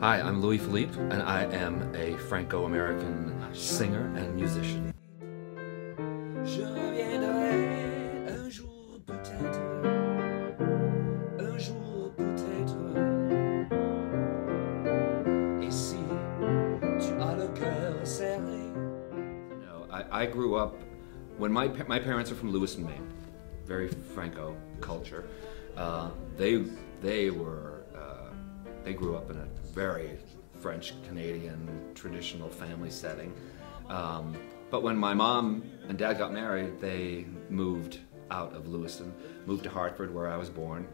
Hi, I'm Louis Philippe, and I am a Franco American singer and musician. Je reviendrai un jour peut-être, un jour peut-être. Et si tu as le cœur serré. No, I grew up when my parents are from Lewiston, Maine, very Franco culture. They grew up in a very French Canadian traditional family setting. But when my mom and dad got married, they moved out of Lewiston, moved to Hartford where I was born.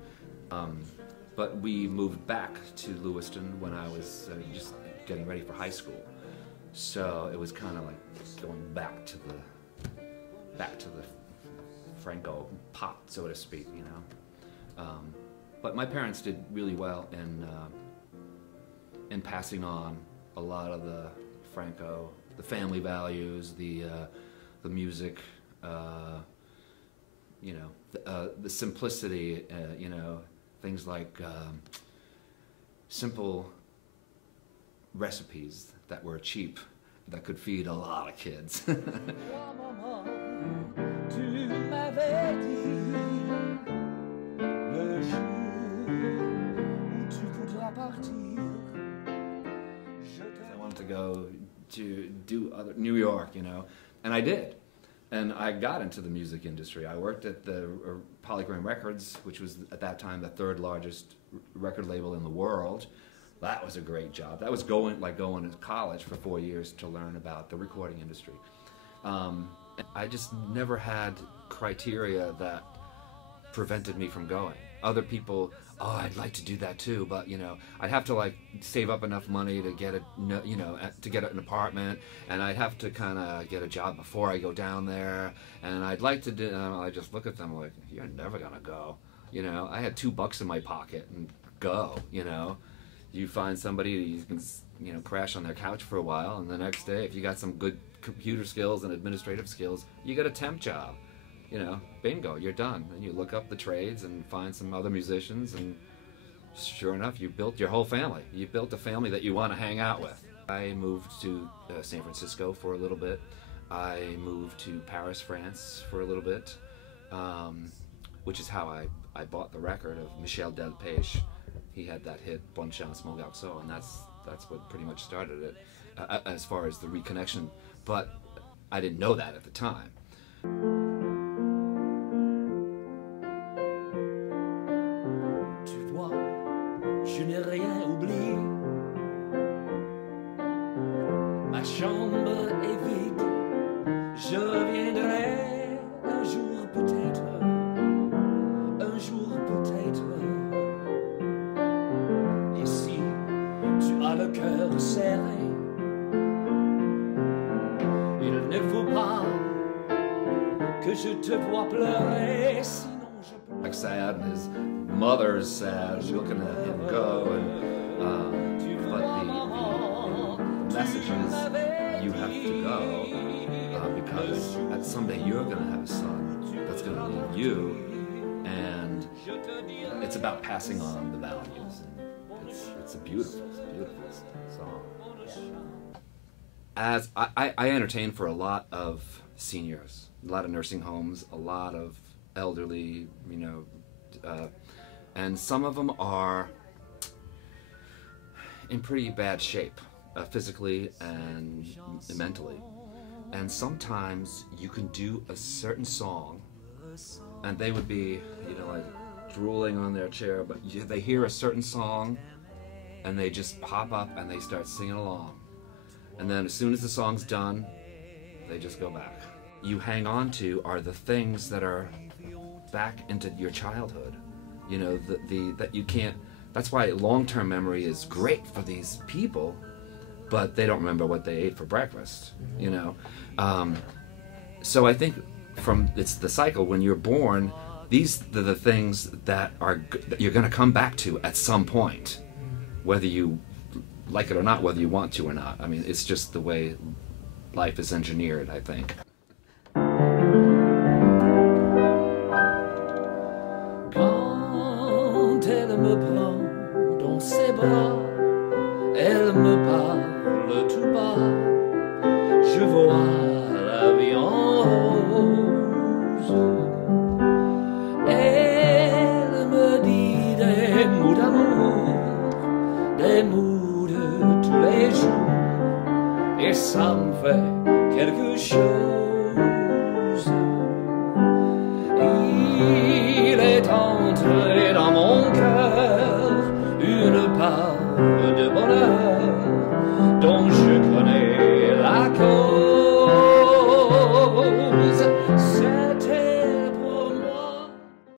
But we moved back to Lewiston when I was just getting ready for high school. So it was kind of like going back to the Franco pot, so to speak, you know. But my parents did really well in passing on a lot of the Franco, the family values, the music, you know, the simplicity, you know, things like simple recipes that were cheap, that could feed a lot of kids. I wanted to go to do New York, you know, and I did. And I got into the music industry. I worked at the Polygram Records, which was at that time the third largest record label in the world. That was a great job. That was going to college for 4 years to learn about the recording industry. I just never had criteria that prevented me from going. Other people, oh, I'd like to do that too, but you know, I'd have to like save up enough money to get to get an apartment, and I'd have to kind of get a job before I go down there. And I'd like to do. I just look at them like, you're never gonna go. You know, I had $2 in my pocket and go. You know, you find somebody you can, you know, crash on their couch for a while, and the next day, if you got some good computer skills and administrative skills, you get a temp job. You know, bingo, you're done. And you look up the trades and find some other musicians, and sure enough, you built your whole family. You built a family that you want to hang out with. I moved to San Francisco for a little bit. I moved to Paris, France for a little bit, which is how I bought the record of Michel Delpech. He had that hit Bonne Chance Mon Garçon, and that's what pretty much started it as far as the reconnection. But I didn't know that at the time. Je n'ai rien oublié. Ma chambre est vide. Je reviendrai un jour peut-être. Un jour peut-être. Et si tu as le cœur serré, il ne faut pas que je te vois pleurer, sinon je pleure. Like sad, and his mother's sad, looking at him go, and but the message is you have to go because someday you're going to have a son that's going to leave you, and it's about passing on the values, and it's a beautiful song. As I entertain for a lot of seniors, a lot of nursing homes, a lot of elderly, you know, and some of them are in pretty bad shape, physically and mentally. And sometimes you can do a certain song, and they would be, you know, like drooling on their chair, but they hear a certain song, and they just pop up and they start singing along. And then as soon as the song's done, they just go back. You hang on to are the things that are back into your childhood. You know, that you can't. That's why long-term memory is great for these people, but they don't remember what they ate for breakfast. You know, so I think it's the cycle. When you're born, these are the things that you're going to come back to at some point, whether you like it or not, whether you want to or not. I mean, it's just the way life is engineered, I think. Elle me prend dans ses bras, et ça me fait quelque chose.